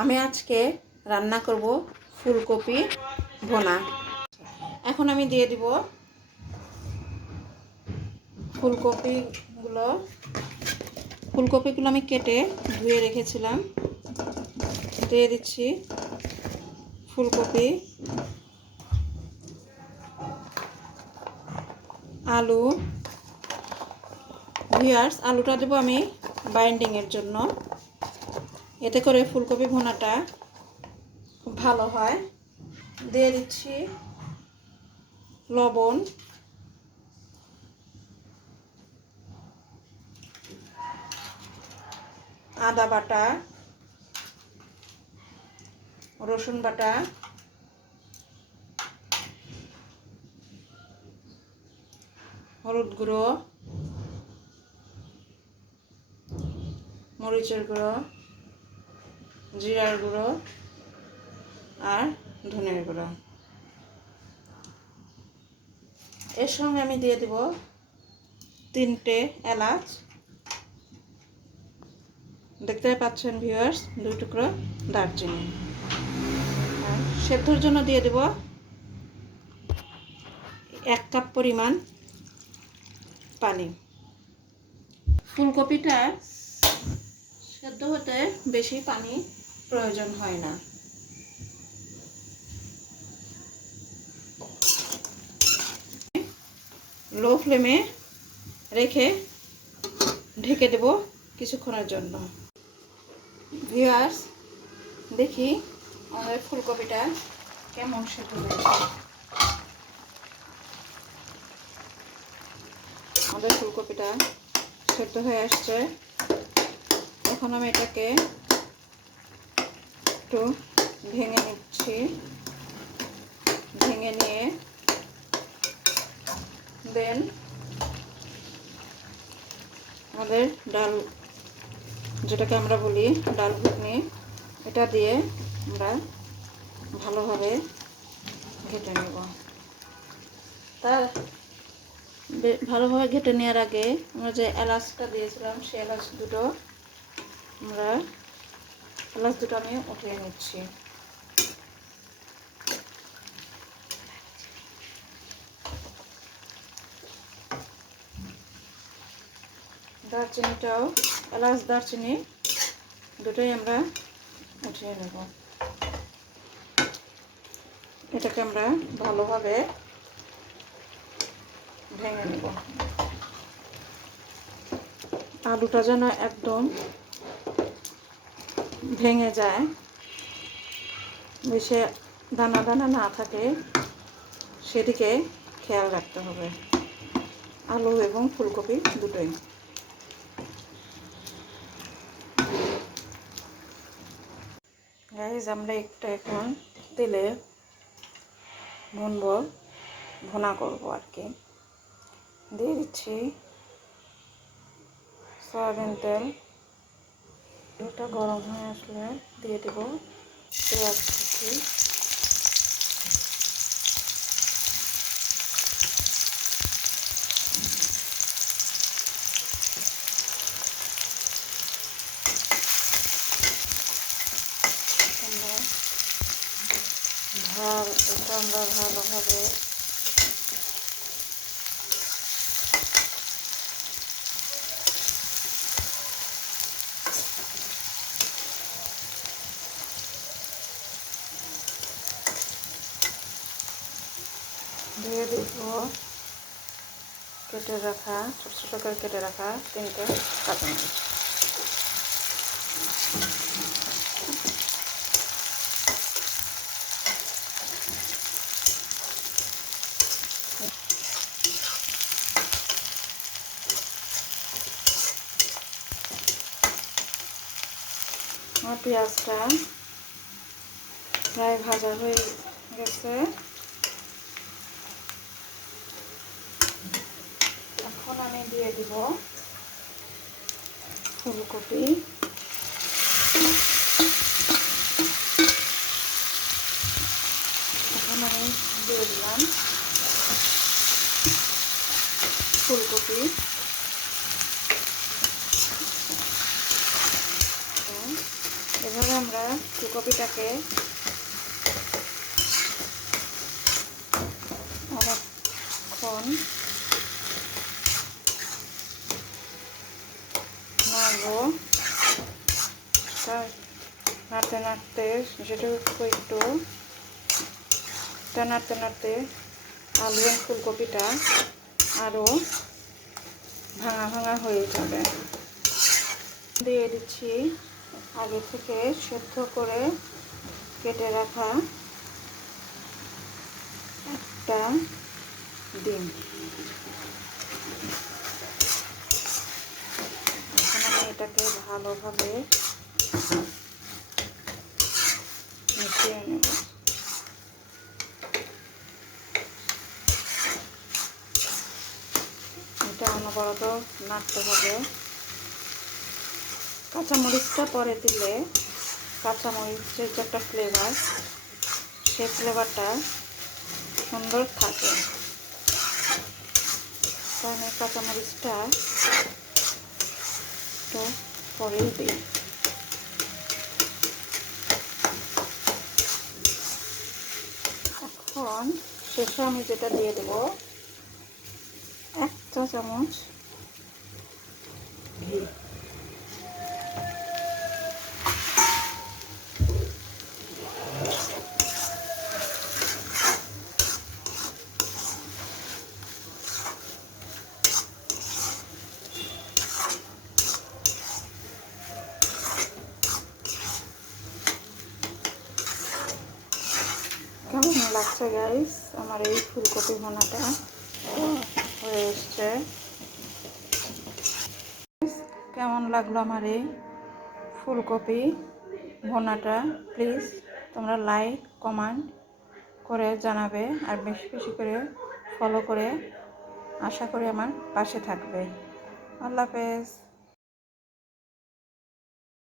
আমি আজকে রান্না করব ফুলকপি ভুনা। এখন আমি দিয়ে দিব ফুলকপিগুলো আমি কেটে ধুয়ে রেখেছিলাম। দিয়ে দিচ্ছি ফুলকপি, আলু। ভিউয়ার্স, আলুটা দেবো আমি বাইন্ডিংয়ের জন্য, এতে করে ফুলকপি ভুনাটা খুব ভালো হয়। দিয়ে দিচ্ছি লবণ, আদা বাটা, রসুন বাটা, হলুদ গুঁড়ো, মরিচের গুঁড়ো, জিরার গুঁড়ো আর ধনের গুঁড়ো। এর সঙ্গে আমি দিয়ে দেব 3টে এলাচ। দেখতে পাচ্ছেন ভিউয়ার্স, 2 টুকরো দারচিনি। আর সেদ্ধর জন্য দিয়ে দেব 1 কাপ পরিমাণ পানি। ফুলকপিটা সেদ্ধ হতে বেশি পানি প্রয়োজন হয় না। লো ফ্লেমে রেখে ঢেকে দেব কিছুক্ষণের জন্য। ভিউয়ার্স, দেখি আমাদের ফুলকপিটা কেমন সেদ্ধ হয়েছে। আমাদের ফুলকপিটা সেদ্ধ হয়ে আসছে। এখন আমি এটাকে একটু ভেঙে নিচ্ছি। ভেঙে নিয়ে দেন আমাদের ডাল, যেটাকে আমরা বলি ডাল ঘুটনি, এটা দিয়ে আমরা ভালোভাবে ঘেটে নেব। তার ভালোভাবে ঘেটে নেওয়ার আগে আমরা যে এলাচটা দিয়েছিলাম, সেই এলাচ দুটো আমি উঠিয়ে নিচ্ছি। দারচিনিটাও, এলাচ দারচিনি দুটোই আমরা উঠিয়ে নেব। এটাকে আমরা ভালোভাবে ভেঙে নেব। আলুটা যেন একদম ভেঙে যায়, বেশি দানা দানা না থাকে, সেদিকে খেয়াল রাখতে হবে। আলু এবং ফুলকপি দুটোই। গাইস, আমরা একটা এখন তেলে ভুনা করবো আর কি। দিয়ে দিচ্ছি সয়াবিন তেল। এটা গরম হয়ে আসলে দিয়ে দেব পেঁয়াজ কুচি, এটা আমরা ভালোভাবে দিয়ে দেব কেটে রাখা, ছোট ছোট করে কেটে রাখা 3টে কাঁচামরিচ। আমার পেঁয়াজটা প্রায় ভাজা হয়ে গেছে। এখন আমি দিয়ে দিব ফুলকপি। এখন আমি দিয়ে দিলাম ফুলকপি। এভাবে আমরা ফুলকপিটাকে অনেকক্ষণ নাড়বো। নাড়তে নাড়তে যেটুকু একটু নাড়তে নাড়তে আলু আর ফুলকপিটা আরও ভাঙা ভাঙা হয়ে যাবে। দিয়ে দিচ্ছি আগে থেকে সেদ্ধ করে কেটে রাখা একটা ডিম। এখন আমি এটাকে ভালোভাবে মিশিয়ে নেব। এটা অনবরত নাড়তে হবে। কাঁচামরিচটা পরে দিলে কাঁচামরিচের যে একটা ফ্লেভার, সেই ফ্লেভারটা সুন্দর থাকে। তাই আমি কাঁচামরিচটা একটু পরেই দিই। এখন শেষে আমি যেটা দিয়ে দেবো 1 চা চামচ ঘি। কেমন লাগছে গাইস আমার এই ফুলকপি ভুনাটা? হয়ে এসছে। কেমন লাগলো আমার এই ফুলকপি ভুনাটা? প্লিজ তোমরা লাইক কমেন্ট করে জানাবে, আর বেশি বেশি করে ফলো করে আশা করি আমার পাশে থাকবে। আল্লাহ হাফেজ।